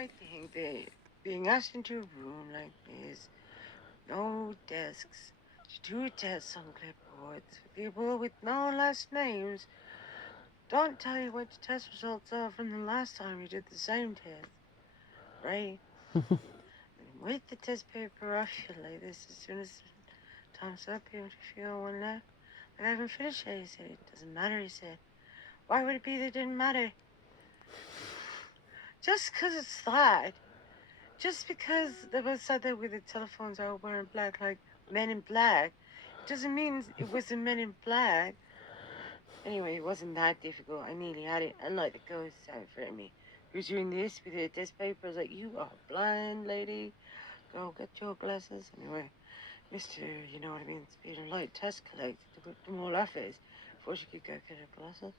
quite think that being asked into a room like this, no desks, to do tests on clipboards for people with no last names, don't tell you what the test results are from the last time you did the same test, right? And with the test paper off you like this, as soon as time's up, even if you got one left. Like I haven't finished yet, he said. It doesn't matter, he said. Why would it be that it didn't matter? Just 'cause it's that. Just because they both said that with the telephones are all wearing black, like Men in Black, it doesn't mean it wasn't Men in Black. Anyway, it wasn't that difficult. I nearly had it. And like the ghost out in front of me. Who's doing this with the test paper? I was like, you are blind, lady. Go get your glasses. Anyway, Mr. You know what I mean, speed and light test collected to put them all off his before she could go get her glasses.